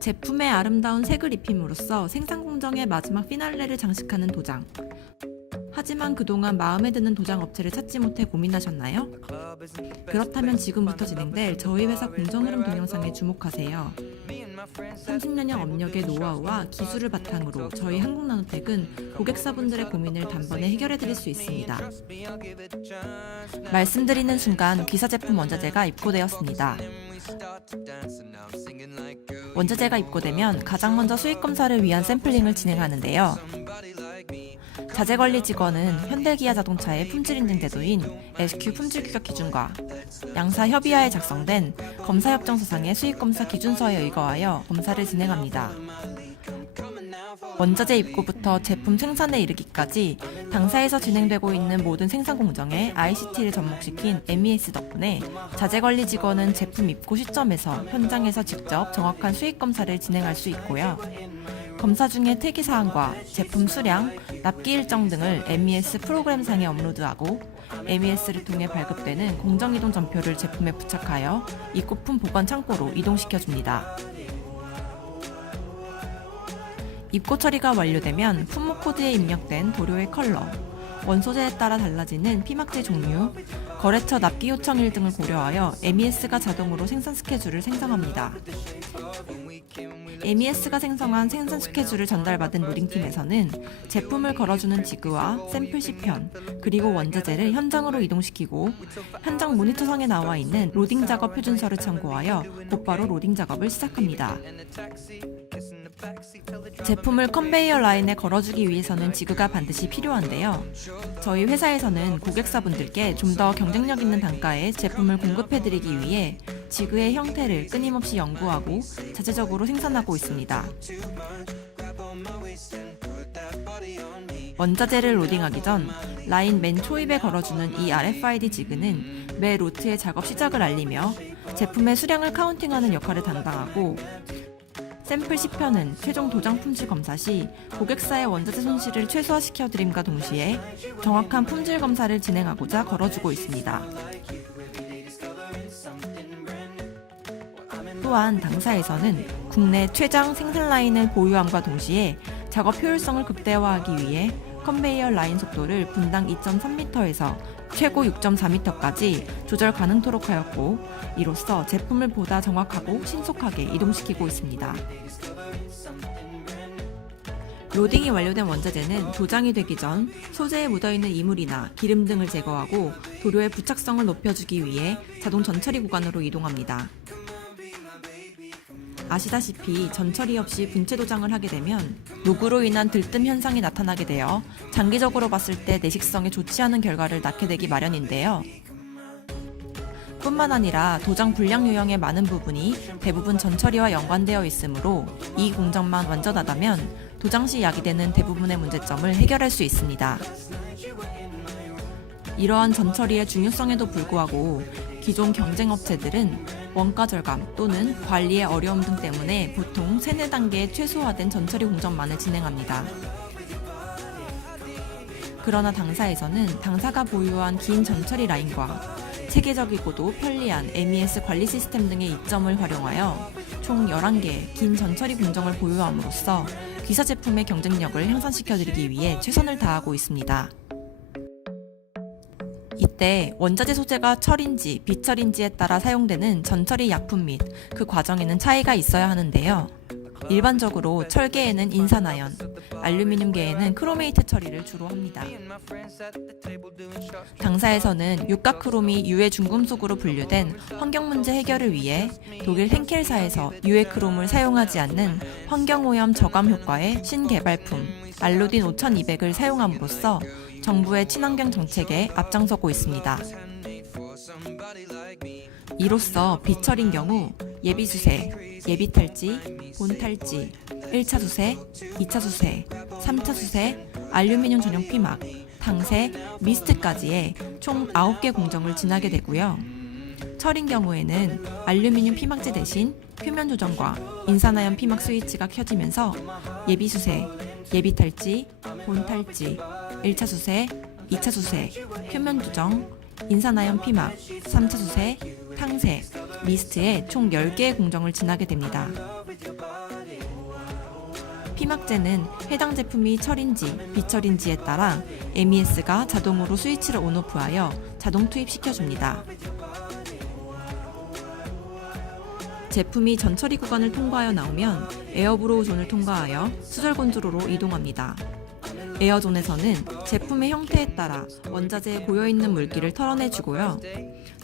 제품에 아름다운 색을 입힘으로써 생산 공정의 마지막 피날레를 장식하는 도장. 하지만 그동안 마음에 드는 도장 업체를 찾지 못해 고민하셨나요? 그렇다면 지금부터 진행될 저희 회사 공정 흐름 동영상에 주목하세요. 30년의 업력의 노하우와 기술을 바탕으로 저희 한국나노텍은 고객사분들의 고민을 단번에 해결해드릴 수 있습니다. 말씀드리는 순간 귀사 제품 원자재가 입고되었습니다. 원자재가 입고되면 가장 먼저 수익 검사를 위한 샘플링을 진행하는데요. 자재관리 직원은 현대기아 자동차의 품질 인증 제도인 SQ 품질 규격 기준과 양사 협의하에 작성된 검사협정서상의 수익검사 기준서에 의거하여 검사를 진행합니다. 원자재 입고부터 제품 생산에 이르기까지 당사에서 진행되고 있는 모든 생산 공정에 ICT를 접목시킨 MES 덕분에 자재관리 직원은 제품 입고 시점에서 현장에서 직접 정확한 수익 검사를 진행할 수 있고요. 검사 중에 특이사항과 제품 수량, 납기 일정 등을 MES 프로그램상에 업로드하고 MES를 통해 발급되는 공정이동 전표를 제품에 부착하여 입고품 보관 창고로 이동시켜줍니다. 입고 처리가 완료되면 품목 코드에 입력된 도료의 컬러, 원소재에 따라 달라지는 피막지 종류, 거래처 납기 요청일 등을 고려하여 MES가 자동으로 생산 스케줄을 생성합니다. MES가 생성한 생산 스케줄을 전달받은 로딩팀에서는 제품을 걸어주는 지그와 샘플 시편, 그리고 원자재를 현장으로 이동시키고 현장 모니터상에 나와 있는 로딩 작업 표준서를 참고하여 곧바로 로딩 작업을 시작합니다. 제품을 컨베이어 라인에 걸어주기 위해서는 지그가 반드시 필요한데요. 저희 회사에서는 고객사분들께 좀 더 경쟁력 있는 단가에 제품을 공급해드리기 위해 지그의 형태를 끊임없이 연구하고 자체적으로 생산하고 있습니다. 원자재를 로딩하기 전 라인 맨 초입에 걸어주는 이 RFID 지그는 매 로트의 작업 시작을 알리며 제품의 수량을 카운팅하는 역할을 담당하고, 샘플 시편은 최종 도장 품질 검사 시 고객사의 원자재 손실을 최소화시켜드림과 동시에 정확한 품질 검사를 진행하고자 걸어주고 있습니다. 또한 당사에서는 국내 최장 생산 라인을 보유함과 동시에 작업 효율성을 극대화하기 위해 컨베이어 라인 속도를 분당 2.3m에서 최고 6.4m까지 조절 가능토록 하였고, 이로써 제품을 보다 정확하고 신속하게 이동시키고 있습니다. 로딩이 완료된 원자재는 도장이 되기 전 소재에 묻어있는 이물이나 기름 등을 제거하고 도료의 부착성을 높여주기 위해 자동 전처리 구간으로 이동합니다. 아시다시피 전처리 없이 분체 도장을 하게 되면 녹으로 인한 들뜸 현상이 나타나게 되어 장기적으로 봤을 때 내식성에 좋지 않은 결과를 낳게 되기 마련인데요. 뿐만 아니라 도장 불량 유형의 많은 부분이 대부분 전처리와 연관되어 있으므로 이 공정만 완전하다면 도장 시 야기되는 대부분의 문제점을 해결할 수 있습니다. 이러한 전처리의 중요성에도 불구하고 기존 경쟁 업체들은 원가 절감 또는 관리의 어려움 등 때문에 보통 3-4단계의 최소화된 전처리 공정만을 진행합니다. 그러나 당사에서는 당사가 보유한 긴 전처리 라인과 체계적이고도 편리한 MES 관리 시스템 등의 이점을 활용하여 총 11개의 긴 전처리 공정을 보유함으로써 귀사 제품의 경쟁력을 향상시켜드리기 위해 최선을 다하고 있습니다. 이때 원자재 소재가 철인지 비철인지에 따라 사용되는 전처리 약품 및 그 과정에는 차이가 있어야 하는데요. 일반적으로 철계에는 인산아연, 알루미늄계에는 크로메이트 처리를 주로 합니다. 당사에서는 육각크롬이 유해 중금속으로 분류된 환경 문제 해결을 위해 독일 henkel사에서 유해 크롬을 사용하지 않는 환경오염 저감 효과의 신개발품 알로딘 5200을 사용함으로써 정부의 친환경 정책에 앞장서고 있습니다. 이로써 비철인 경우 예비수세, 예비탈지, 본탈지, 1차 수세, 2차 수세, 3차 수세, 알루미늄 전용 피막, 당세, 미스트까지의 총 9개 공정을 지나게 되고요. 철인 경우에는 알루미늄 피막재 대신 표면 조정과 인산화염 피막 스위치가 켜지면서 예비수세, 예비탈지, 본탈지, 1차 수세, 2차 수세, 표면 조정, 인산화염 피막, 3차 수세, 탕세, 미스트의 총 10개의 공정을 지나게 됩니다. 피막재는 해당 제품이 철인지 비철인지에 따라 MES가 자동으로 스위치를 온오프하여 자동 투입시켜줍니다. 제품이 전처리 구간을 통과하여 나오면 에어브로우 존을 통과하여 수절 건조로로 이동합니다. 에어존에서는 제품의 형태에 따라 원자재에 고여있는 물기를 털어내주고요.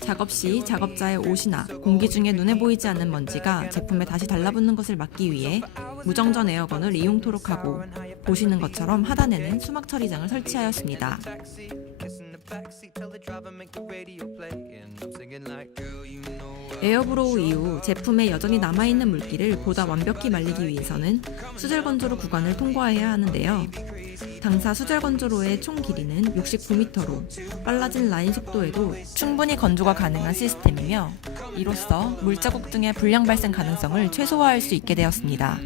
작업 시 작업자의 옷이나 공기 중에 눈에 보이지 않는 먼지가 제품에 다시 달라붙는 것을 막기 위해 무정전 에어건을 이용토록 하고, 보시는 것처럼 하단에는 수막 처리장을 설치하였습니다. 에어브로우 이후 제품에 여전히 남아있는 물기를 보다 완벽히 말리기 위해서는 수절 건조로 구간을 통과해야 하는데요. 당사 수절 건조로의 총 길이는 69m로 빨라진 라인 속도에도 충분히 건조가 가능한 시스템이며, 이로써 물자국 등의 불량 발생 가능성을 최소화할 수 있게 되었습니다.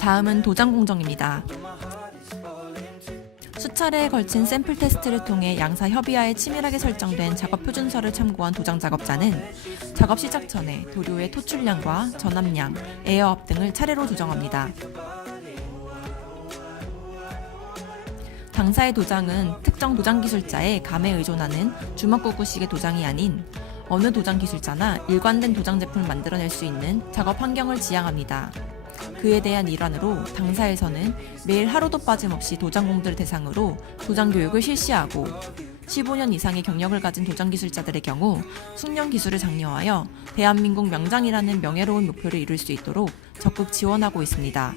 다음은 도장 공정입니다. 수차례에 걸친 샘플 테스트를 통해 양사 협의하에 치밀하게 설정된 작업 표준서를 참고한 도장 작업자는 작업 시작 전에 도료의 토출량과 전압량, 에어압 등을 차례로 조정합니다. 당사의 도장은 특정 도장 기술자의 감에 의존하는 주먹구구식의 도장이 아닌 어느 도장 기술자나 일관된 도장 제품을 만들어낼 수 있는 작업 환경을 지향합니다. 그에 대한 일환으로 당사에서는 매일 하루도 빠짐없이 도장공들을 대상으로 도장 교육을 실시하고, 15년 이상의 경력을 가진 도장 기술자들의 경우 숙련 기술을 장려하여 대한민국 명장이라는 명예로운 목표를 이룰 수 있도록 적극 지원하고 있습니다.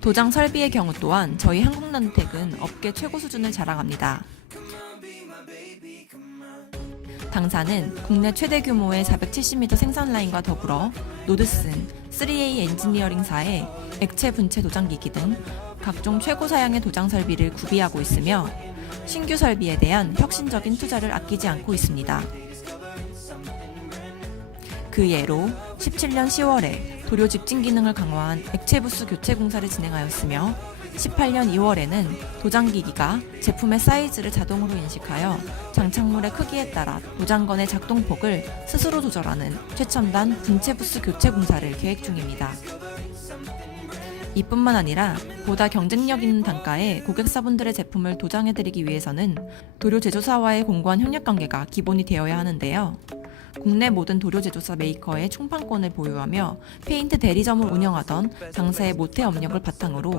도장 설비의 경우 또한 저희 한국나노텍은 업계 최고 수준을 자랑합니다. 당사는 국내 최대 규모의 470m 생산 라인과 더불어 노드슨, 3A 엔지니어링사의 액체 분체 도장기기 등 각종 최고 사양의 도장 설비를 구비하고 있으며, 신규 설비에 대한 혁신적인 투자를 아끼지 않고 있습니다. 그 예로 17년 10월에 도료 집진 기능을 강화한 액체 부스 교체 공사를 진행하였으며, 18년 2월에는 도장기기가 제품의 사이즈를 자동으로 인식하여 장착물의 크기에 따라 도장건의 작동폭을 스스로 조절하는 최첨단 분체 부스 교체 공사를 계획 중입니다. 이뿐만 아니라 보다 경쟁력 있는 단가에 고객사분들의 제품을 도장해드리기 위해서는 도료 제조사와의 공고한 협력관계가 기본이 되어야 하는데요. 국내 모든 도료 제조사 메이커의 충판권을 보유하며 페인트 대리점을 운영하던 당사의 모태 업력을 바탕으로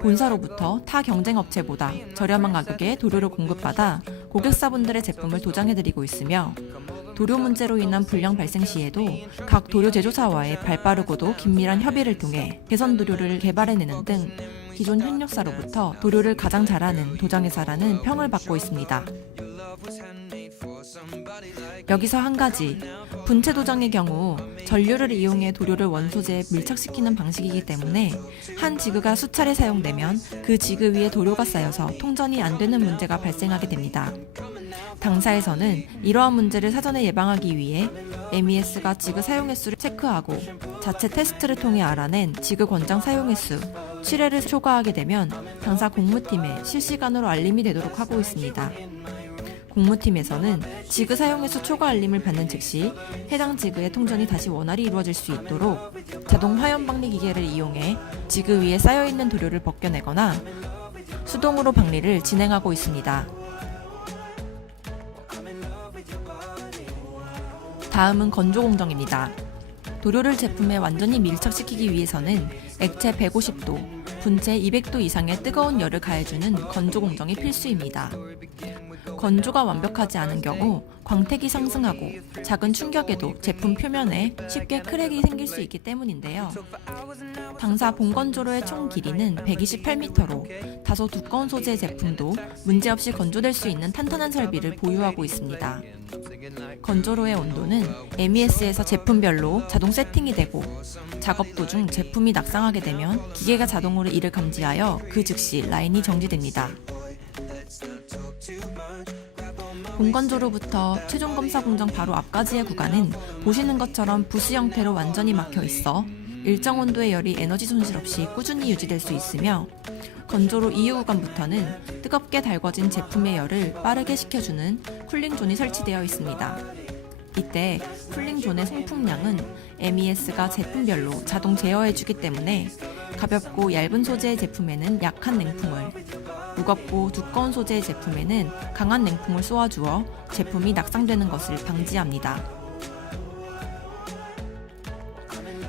본사로부터 타 경쟁 업체보다 저렴한 가격에 도료를 공급받아 고객사분들의 제품을 도장해드리고 있으며, 도료 문제로 인한 불량 발생 시에도 각 도료 제조사와의 발빠르고도 긴밀한 협의를 통해 개선 도료를 개발해내는 등 기존 협력사로부터 도료를 가장 잘하는 도장회사라는 평을 받고 있습니다. 여기서 한 가지, 분체 도장의 경우 전류를 이용해 도료를 원소재에 밀착시키는 방식이기 때문에 한 지그가 수차례 사용되면 그 지그 위에 도료가 쌓여서 통전이 안 되는 문제가 발생하게 됩니다. 당사에서는 이러한 문제를 사전에 예방하기 위해 MES가 지그 사용 횟수를 체크하고 자체 테스트를 통해 알아낸 지그 권장 사용 횟수 7회를 초과하게 되면 당사 공무팀에 실시간으로 알림이 되도록 하고 있습니다. 공무팀에서는 지그 사용 횟수 초과 알림을 받는 즉시 해당 지그의 통전이 다시 원활히 이루어질 수 있도록 자동 화염 박리 기계를 이용해 지그 위에 쌓여있는 도료를 벗겨내거나 수동으로 박리를 진행하고 있습니다. 다음은 건조 공정입니다. 도료를 제품에 완전히 밀착시키기 위해서는 액체 150도, 분체 200도 이상의 뜨거운 열을 가해주는 건조 공정이 필수입니다. 건조가 완벽하지 않은 경우 광택이 상승하고 작은 충격에도 제품 표면에 쉽게 크랙이 생길 수 있기 때문인데요. 당사 본건조로의 총 길이는 128m로 다소 두꺼운 소재의 제품도 문제없이 건조될 수 있는 탄탄한 설비를 보유하고 있습니다. 건조로의 온도는 MES에서 제품별로 자동 세팅이 되고, 작업 도중 제품이 낙상하게 되면 기계가 자동으로 이를 감지하여 그 즉시 라인이 정지됩니다. 본건조로부터 최종 검사 공정 바로 앞까지의 구간은 보시는 것처럼 부스 형태로 완전히 막혀 있어 일정 온도의 열이 에너지 손실 없이 꾸준히 유지될 수 있으며, 건조로 이후 구간부터는 뜨겁게 달궈진 제품의 열을 빠르게 식혀주는 쿨링존이 설치되어 있습니다. 이때 쿨링존의 송풍량은 MES가 제품별로 자동 제어해주기 때문에 가볍고 얇은 소재의 제품에는 약한 냉풍을, 무겁고 두꺼운 소재의 제품에는 강한 냉풍을 쏘아주어 제품이 낙상되는 것을 방지합니다.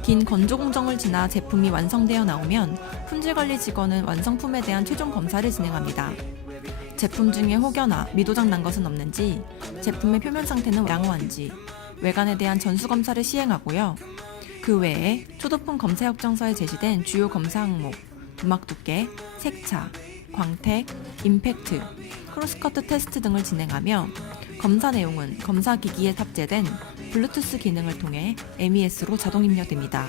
긴 건조 공정을 지나 제품이 완성되어 나오면 품질관리 직원은 완성품에 대한 최종 검사를 진행합니다. 제품 중에 혹여나 미도작 난 것은 없는지, 제품의 표면 상태는 양호한지, 외관에 대한 전수 검사를 시행하고요. 그 외에 초도품 검사 협정서에 제시된 주요 검사 항목, 두막 두께, 색차, 광택, 임팩트, 크로스커트 테스트 등을 진행하며 검사 내용은 검사 기기에 탑재된 블루투스 기능을 통해 MES로 자동 입력됩니다.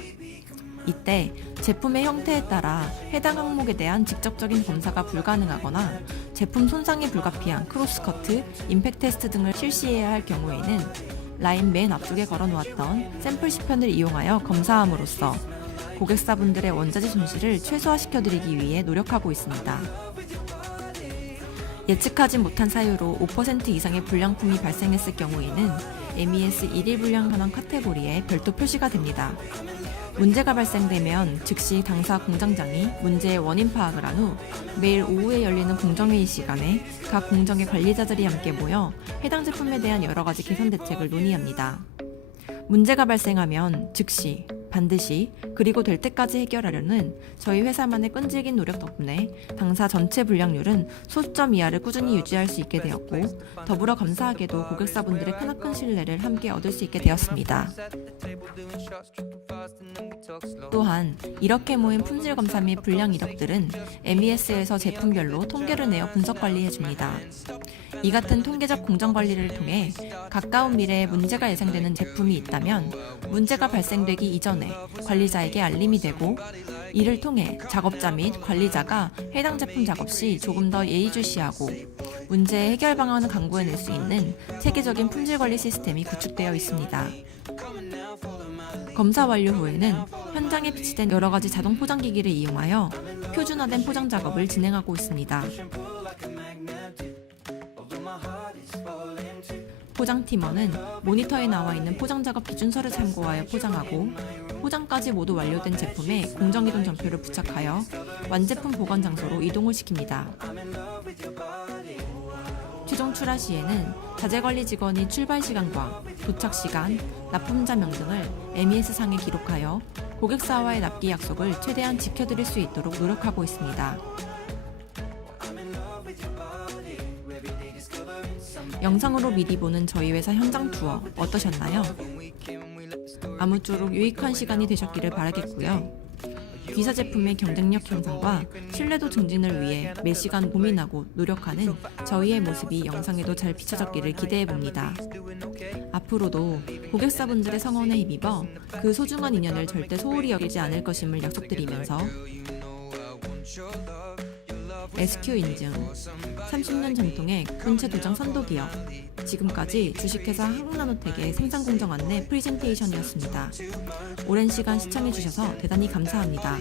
이때 제품의 형태에 따라 해당 항목에 대한 직접적인 검사가 불가능하거나 제품 손상이 불가피한 크로스커트, 임팩트 테스트 등을 실시해야 할 경우에는 라인 맨 앞쪽에 걸어놓았던 샘플 시편을 이용하여 검사함으로써 고객사분들의 원자재 손실을 최소화시켜드리기 위해 노력하고 있습니다. 예측하지 못한 사유로 5% 이상의 불량품이 발생했을 경우에는 MES 1일 불량 현황 카테고리에 별도 표시가 됩니다. 문제가 발생되면 즉시 당사 공장장이 문제의 원인 파악을 한 후 매일 오후에 열리는 공정회의 시간에 각 공정의 관리자들이 함께 모여 해당 제품에 대한 여러 가지 개선 대책을 논의합니다. 문제가 발생하면 즉시, 반드시, 그리고 될 때까지 해결하려는 저희 회사만의 끈질긴 노력 덕분에 당사 전체 불량률은 소수점 이하를 꾸준히 유지할 수 있게 되었고, 더불어 감사하게도 고객사분들의 크나큰 신뢰를 함께 얻을 수 있게 되었습니다. 또한 이렇게 모인 품질 검사 및 불량 이력들은 MES에서 제품별로 통계를 내어 분석 관리해줍니다. 이 같은 통계적 공정 관리를 통해 가까운 미래에 문제가 예상되는 제품이 있다면 문제가 발생되기 이전에 관리자에게 알림이 되고, 이를 통해 작업자 및 관리자가 해당 제품 작업 시 조금 더 예의주시하고 문제의 해결 방안을 강구해낼 수 있는 체계적인 품질 관리 시스템이 구축되어 있습니다. 검사 완료 후에는 현장에 비치된 여러 가지 자동 포장기기를 이용하여 표준화된 포장 작업을 진행하고 있습니다. 포장팀원은 모니터에 나와 있는 포장 작업 기준서를 참고하여 포장하고, 포장까지 모두 완료된 제품에 공정이동 전표를 부착하여 완제품 보관 장소로 이동을 시킵니다. 최종 출하 시에는 자재관리 직원이 출발 시간과 도착 시간, 납품자명 등을 MES상에 기록하여 고객사와의 납기 약속을 최대한 지켜드릴 수 있도록 노력하고 있습니다. 영상으로 미리 보는 저희 회사 현장 투어 어떠셨나요? 아무쪼록 유익한 시간이 되셨기를 바라겠고요. 귀사 제품의 경쟁력 향상과 신뢰도 증진을 위해 매시간 고민하고 노력하는 저희의 모습이 영상에도 잘 비춰졌기를 기대해봅니다. 앞으로도 고객사분들의 성원에 힘입어 그 소중한 인연을 절대 소홀히 여기지 않을 것임을 약속드리면서 SQ 인증, 30년 전통의 군체 도장 선도기업, 지금까지 주식회사 한국나노텍의 생산공정 안내 프레젠테이션이었습니다. 오랜 시간 시청해주셔서 대단히 감사합니다.